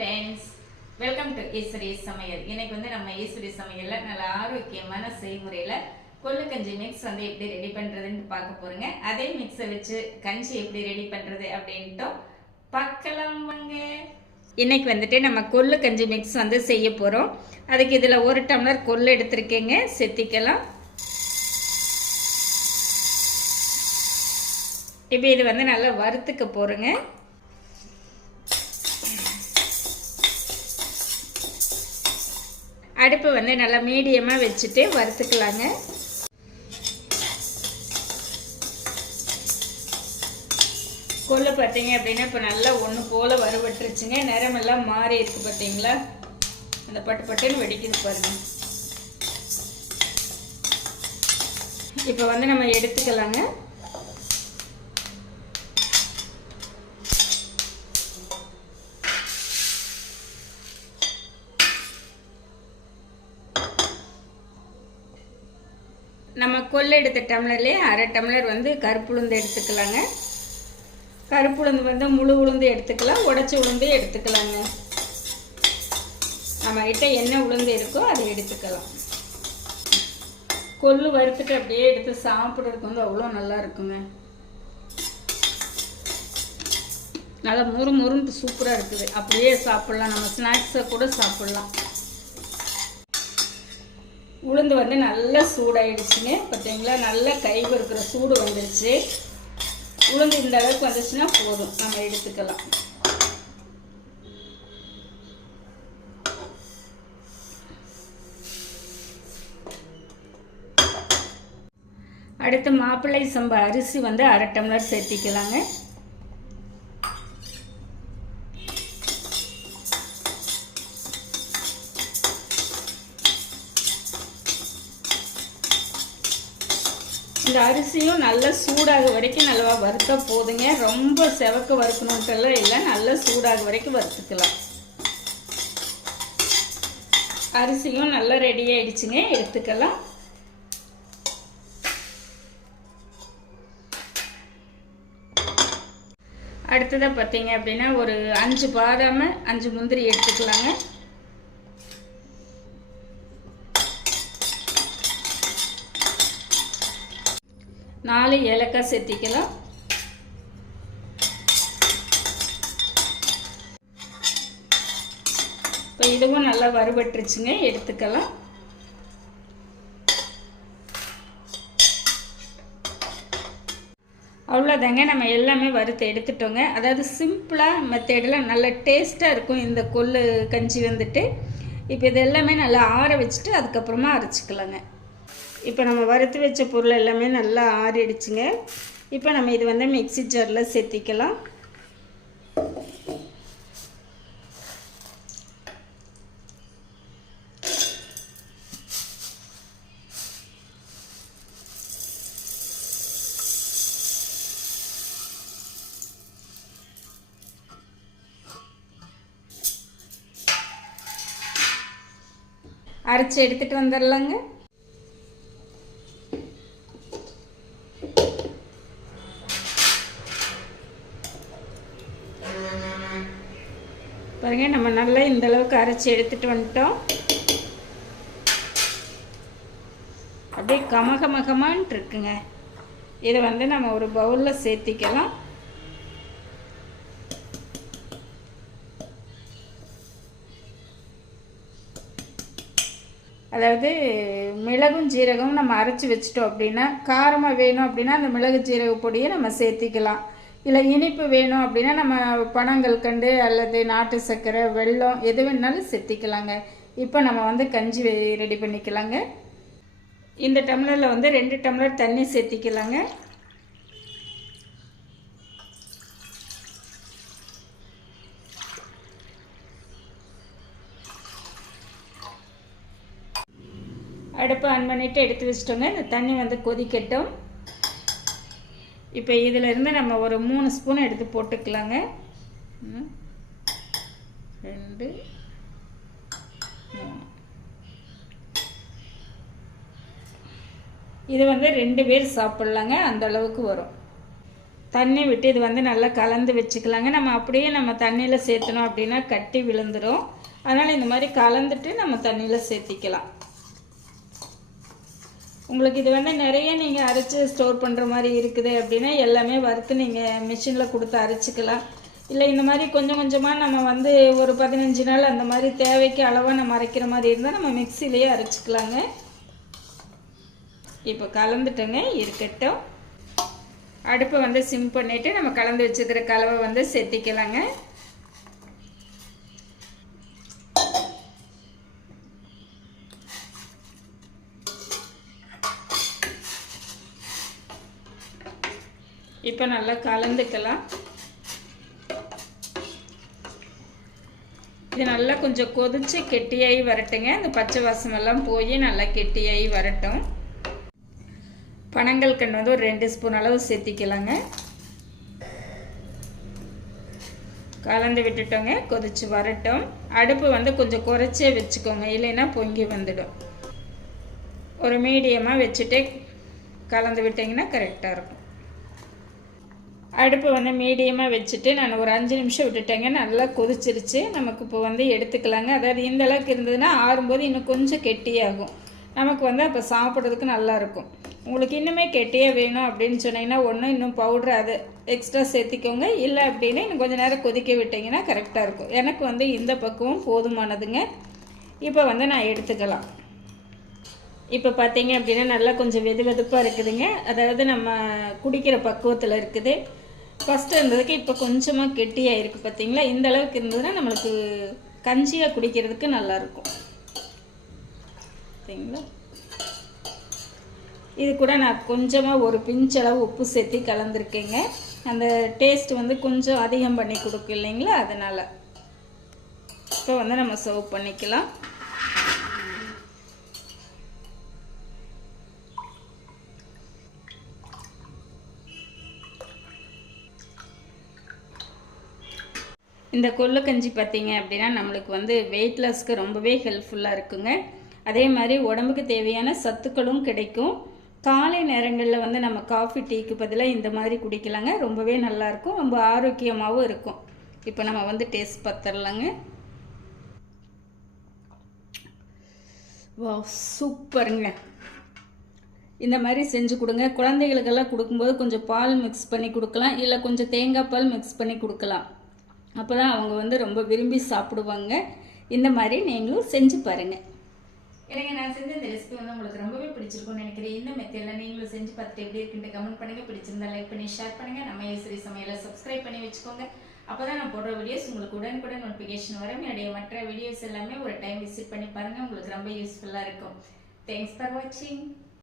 Friends welcome to Eswari சமையல். இன்னைக்கு வந்து நம்ம ஈஸ்வரி சமையலில் நல்ல ஆரோக்கியமான செய்முறையில் கொள்ளு கஞ்சி மிக்ஸ் வந்து எப்படி ரெடி பண்ணுறதுன்ட்டு பார்க்க போகிறோங்க அதே மிக்ஸை வச்சு கஞ்சி எப்படி ரெடி பண்ணுறது அப்படின்ட்டு பார்க்கலாம் வாங்க. இன்னைக்கு வந்துட்டு நம்ம கொள்ளு கஞ்சி மிக்ஸ் வந்து செய்ய போகிறோம் அதுக்கு இதில் ஒரு டம்ளர் கொள்ளு எடுத்திருக்கேங்க. செத்திக்கலாம். இப்போ இது வந்து நல்லா வறுத்துக்க போகிறோங்க அடுப்பு வந்து நல்லா மீடியமாக வச்சுட்டு வறுத்துக்கலாங்க. கொள்ளு பார்த்தீங்க அப்படின்னா இப்போ நல்லா ஒன்று போல் வறுபட்டுருச்சுங்க. நிறமெல்லாம் மாறி இருக்கு பார்த்தீங்களா? அந்த பட்டு பட்டுன்னு வெடிக்குது பாருங்க. இப்போ வந்து நம்ம எடுத்துக்கலாங்க. நம்ம கொள்ளு எடுத்த டம்ளர்லேயே அரை டம்ளர் வந்து கருப்புளுந்து எடுத்துக்கலாங்க. கருப்புளுந்து வந்து முழு உளுந்து எடுத்துக்கலாம் உடச்சி உளுந்து எடுத்துக்கலாங்க. நம்மக்கிட்ட என்ன உளுந்து இருக்கோ அதை எடுத்துக்கலாம். கொள்ளு வறுத்துட்டு அப்படியே எடுத்து சாப்பிட்றதுக்கு வந்து அவ்வளோ நல்லா இருக்குங்க. நல்லா முறு முறுன்னு சூப்பராக இருக்குது. அப்படியே சாப்பிட்லாம். நம்ம ஸ்நாக்ஸை கூட சாப்பிட்லாம். உளுந்து வந்து நல்லா சூடாயிடுச்சுங்க. பார்த்தீங்களா நல்லா கை இருக்கிற சூடு வந்துடுச்சு உளுந்து இந்த அளவுக்கு வந்துச்சுன்னா போதும். நம்ம எடுத்துக்கலாம். அடுத்து மாப்பிள்ளை சம்பா அரிசி வந்து அரை டம்ளர் சேர்த்திக்கலாங்க. இந்த அரிசியும் நல்லா சூடாக வரைக்கும் நல்லா வறுத்தா போதுங்க. ரொம்ப செவக்க வறுக்கணுன்ட்டெல்லாம் இல்லை நல்லா சூடாக வரைக்கும் வறுத்துக்கலாம். அரிசியும் நல்லா ரெடி ஆயிடுச்சுங்க. எடுத்துக்கலாம். அடுத்ததாக பார்த்தீங்க அப்படின்னா ஒரு அஞ்சு பாதாம அஞ்சு முந்திரி எடுத்துக்கலாங்க. நாலு ஏலக்காய் சேர்த்திக்கலாம். இப்போ இதுவும் நல்லா வறுபட்டுருச்சுங்க எடுத்துக்கலாம். அவ்வளோதாங்க நம்ம எல்லாமே வறுத்து எடுத்துட்டோங்க. அதாவது சிம்பிளாக மெத்தேடில் நல்ல டேஸ்ட்டாக இருக்கும் இந்த கொள்ளு கஞ்சி வந்துட்டு. இப்போ இது எல்லாமே நல்லா ஆற வச்சுட்டு அதுக்கப்புறமா அரைச்சிக்கலாங்க. இப்போ நம்ம வறுத்து வச்ச பொருள் எல்லாமே நல்லா ஆறிடுச்சுங்க. இப்போ நம்ம இது வந்து மிக்சி ஜாரில் சேர்த்திக்கலாம். அரைச்சி எடுத்துகிட்டு வந்துடலாங்க. நம்ம நல்லா இந்த அளவுக்கு அரைச்சி எடுத்துட்டு வந்துட்டோம். அப்படியே கமகமகமான்ட்டு இருக்குங்க. இதை வந்து நம்ம ஒரு பவுலில் சேர்த்திக்கலாம். அதாவது மிளகும் ஜீரகம் நம்ம அரைச்சி வச்சிட்டோம் அப்படின்னா காரமாக வேணும் அப்படின்னா அந்த மிளகு ஜீரக பொடியை நம்ம சேர்த்திக்கலாம். இல்லை இனிப்பு வேணும் அப்படின்னா நம்ம பனங்கள் கண்டு அல்லது நாட்டு சர்க்கரை வெல்லம் எது வேணாலும் செத்திக்கலாங்க இப்போ நம்ம வந்து கஞ்சி ரெடி பண்ணிக்கலாங்க. இந்த டம்ளரில் வந்து ரெண்டு டம்ளர் தண்ணி சேர்த்திக்கலாங்க. அடுப்பை ஆன் பண்ணிவிட்டு எடுத்து வச்சிட்டோங்க. இந்த தண்ணி வந்து கொதிக்கட்டும். இப்போ இதிலிருந்து நம்ம ஒரு மூணு ஸ்பூன் எடுத்து போட்டுக்கலாங்க. ரெண்டு. மூணு. இது வந்து ரெண்டு பேர் சாப்பிட்லாங்க அந்த அளவுக்கு வரும். தண்ணி விட்டு இது வந்து நல்லா கலந்து வச்சுக்கலாங்க. நம்ம அப்படியே நம்ம தண்ணியில் சேர்த்தணும் அப்படின்னா கட்டி விழுந்துடும் அதனால் இந்த மாதிரி கலந்துட்டு நம்ம தண்ணியில் சேர்த்திக்கலாம். உங்களுக்கு இது வந்து நிறைய நீங்கள் அரைச்சி ஸ்டோர் பண்ணுற மாதிரி இருக்குது அப்படின்னா எல்லாமே வறுத்து நீங்கள் மிஷினில் கொடுத்து அரைச்சிக்கலாம். இல்லை இந்த மாதிரி கொஞ்சம் கொஞ்சமாக நம்ம வந்து ஒரு பதினஞ்சு நாள் அந்த மாதிரி தேவைக்கு அளவாக நம்ம அரைக்கிற மாதிரி இருந்தால் நம்ம மிக்சிலேயே அரைச்சிக்கலாங்க. இப்போ கலந்துட்டோங்க இருக்கட்டும். அடுப்பை வந்து சிம் பண்ணிவிட்டு நம்ம கலந்து வச்சுக்கிற கலவை வந்து செத்திக்கலாங்க. இப்போ நல்லா கலந்துக்கலாம். இது நல்லா கொஞ்சம் கொதிச்சு கெட்டியாகி வரட்டுங்க. இந்த பச்சை வாசமெல்லாம் போய் நல்லா கெட்டியாகி வரட்டும். பனங்கள் கண்டு வந்து ஒரு ரெண்டு ஸ்பூன் அளவு சேர்த்திக்கலாங்க. கலந்து விட்டுட்டோங்க. கொதிச்சு வரட்டும். அடுப்பு வந்து கொஞ்சம் குறைச்சே வச்சுக்கோங்க. இல்லைன்னா பொங்கி வந்துடும். ஒரு மீடியமாக வச்சுட்டே கலந்து விட்டிங்கன்னா கரெக்டாக இருக்கும். அடுப்பு வந்து மீடியமாக வச்சுட்டு நான் ஒரு அஞ்சு நிமிஷம் விட்டுட்டேங்க. நல்லா கொதிச்சிருச்சு. நமக்கு இப்போ வந்து எடுத்துக்கலாங்க. அதாவது இந்த அளவுக்கு இருந்ததுன்னா ஆறும்போது இன்னும் கொஞ்சம் கெட்டியாகும் நமக்கு வந்து அப்போ சாப்பிட்றதுக்கு நல்லாயிருக்கும் உங்களுக்கு இன்னுமே கெட்டியாக வேணும் அப்படின்னு சொன்னீங்கன்னா ஒன்று இன்னும் பவுட்ரு அது எக்ஸ்ட்ரா சேர்த்திக்கோங்க. இல்லை அப்படின்னா இன்னும் கொஞ்சம் நேரம் கொதிக்க விட்டிங்கன்னா கரெக்டாக இருக்கும். எனக்கு வந்து இந்த பக்குவம் போதுமானதுங்க. இப்போ வந்து நான் எடுத்துக்கலாம். இப்போ பார்த்தீங்க அப்படின்னா நல்லா கொஞ்சம் வெது வெதுப்பாக இருக்குதுங்க. அதாவது நம்ம குடிக்கிற பக்குவத்தில் இருக்குது. ஃபஸ்ட்டு இருந்ததுக்கு இப்போ கொஞ்சமாக கெட்டியாக இருக்குது பார்த்தீங்களா இந்த அளவுக்கு இருந்ததுன்னா நம்மளுக்கு கஞ்சியாக குடிக்கிறதுக்கு நல்லாயிருக்கும் பார்த்தீங்களா இது கூட நான் கொஞ்சமாக ஒரு பிஞ்சளவு உப்பு சேர்த்து கலந்துருக்கேங்க. அந்த டேஸ்ட் வந்து கொஞ்சம் அதிகம் பண்ணி கொடுக்கும் இல்லைங்களா? அதனால். இப்போ வந்து நம்ம சர்வ் பண்ணிக்கலாம். இந்த கொள்ளுக்கஞ்சி பார்த்தீங்க அப்படின்னா நம்மளுக்கு வந்து வெயிட் லாஸ்க்கு ரொம்பவே ஹெல்ப்ஃபுல்லாக இருக்குங்க. அதே மாதிரி உடம்புக்கு தேவையான சத்துக்களும் கிடைக்கும். காலை நேரங்களில் வந்து நம்ம காஃபி டீக்கு பதிலாக இந்த மாதிரி குடிக்கலாங்க. ரொம்பவே நல்லாயிருக்கும் ரொம்ப ஆரோக்கியமாகவும் இருக்கும். இப்போ நம்ம வந்து டேஸ்ட் பார்த்துடலாங்க. வா சூப்பருங்க இந்த மாதிரி செஞ்சு கொடுங்க. குழந்தைகளுக்கெல்லாம் கொடுக்கும்போது கொஞ்சம் பால் மிக்ஸ் பண்ணி கொடுக்கலாம். இல்லை கொஞ்சம் தேங்காய் பால் மிக்ஸ் பண்ணி கொடுக்கலாம். அப்போ தான் அவங்க வந்து ரொம்ப விரும்பி சாப்பிடுவாங்க. இந்த மாதிரி நீங்களும் செஞ்சு பாருங்கள் எனக்கு நான் செஞ்ச இந்த ரெசிபி வந்து உங்களுக்கு ரொம்பவே பிடிச்சிருக்கும்னு நினைக்கிறேன். இந்த மெத்தடில் நீங்களும் செஞ்சு பார்த்துட்டு எப்படி இருக்குன்ட்டு கமெண்ட் பண்ணுங்கள் பிடிச்சிருந்தா லைக் பண்ணி ஷேர் பண்ணுங்கள் நம்ம ஏசரி சமையலை சப்ஸ்கிரைப் பண்ணி வச்சுக்கோங்க. அப்போ தான் நான் போடுற வீடியோஸ் உங்களுக்கு உடனுக்குடன் நோட்டிஃபிகேஷன் வரும். என்னுடைய மற்ற வீடியோஸ் எல்லாமே ஒரு டைம் விசிட் பண்ணி பாருங்கள் உங்களுக்கு ரொம்ப யூஸ்ஃபுல்லாக இருக்கும். தேங்க்ஸ் ஃபார் வாட்சிங்